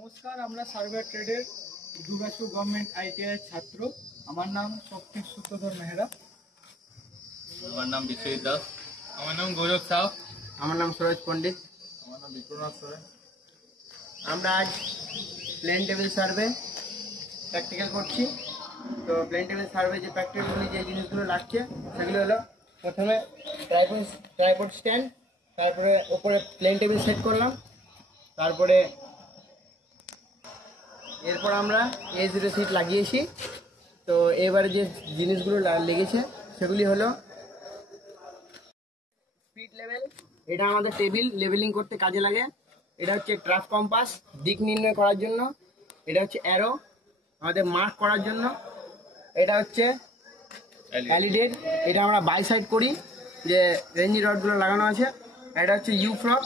নমস্কার, আমরা survey ট্রেডের Durgapur government ITI ছাত্র। আমার নাম শক্তির সূত্রধর মেহরা। আমার নাম বিশ্বজিৎ দাস। আমার নাম গৌরব সাউ। আমার নাম সুরজ পণ্ডিত। আমার নাম বিক্রমনাথ সোরেন। আমরা আজ প্লেন টেবিল সার্ভে প্র্যাকটিক্যাল করছি। তো প্লেন টেবিল সার্ভে যে প্র্যাকটিক্যালি যে জিনিসগুলো লাগছে সেগুলো হলো, প্রথমে ট্রাইপড স্ট্যান্ড, তারপরে ওপরে প্লেন টেবিল সেট করলাম, তারপরে এরপর আমরা A0 সিট লাগিয়েছি। তো এবারে যে জিনিসগুলো লেগেছে সেগুলি হলো স্পিড লেভেল, এটা আমাদের টেবিল লেভেলিং করতে কাজে লাগে। এটা হচ্ছে ট্রাফ কম্পাস, দিক নির্ণয় করার জন্য। এটা হচ্ছে অ্যারো, আমাদের মার্ক করার জন্য। এটা হচ্ছে ভ্যালিডেট, এটা আমরা বাই সাইড করি যে রেঞ্জি রডগুলো লাগানো আছে। এটা হচ্ছে ইউ ফ্রক,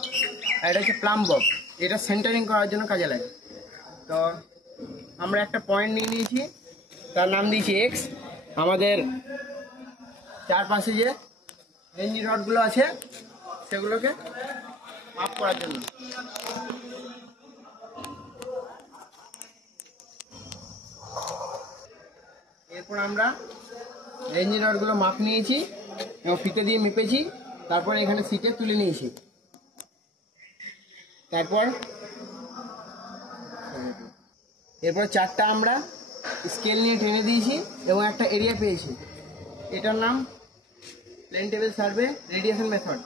এটা হচ্ছে প্লাম বব, এটা সেন্টারিং করার জন্য কাজে লাগে। তো আমরা একটা পয়েন্ট নিয়ে নিয়েছি, তার নাম দিয়েছি এক্স। আমাদের চারপাশে যে রেঞ্জি রডগুলো আছে সেগুলোকে মাপ করার জন্য। এরপর আমরা রেঞ্জি রডগুলো মাপ নিয়েছি এবং ফিতে দিয়ে মেপেছি, তারপর এখানে সিটে তুলে নিয়েছি। এরপর চারটা আমরা স্কেল নিয়ে টেনে দিয়েছি এবং একটা এরিয়া পেয়েছি। এটার নাম plane table survey radiation method.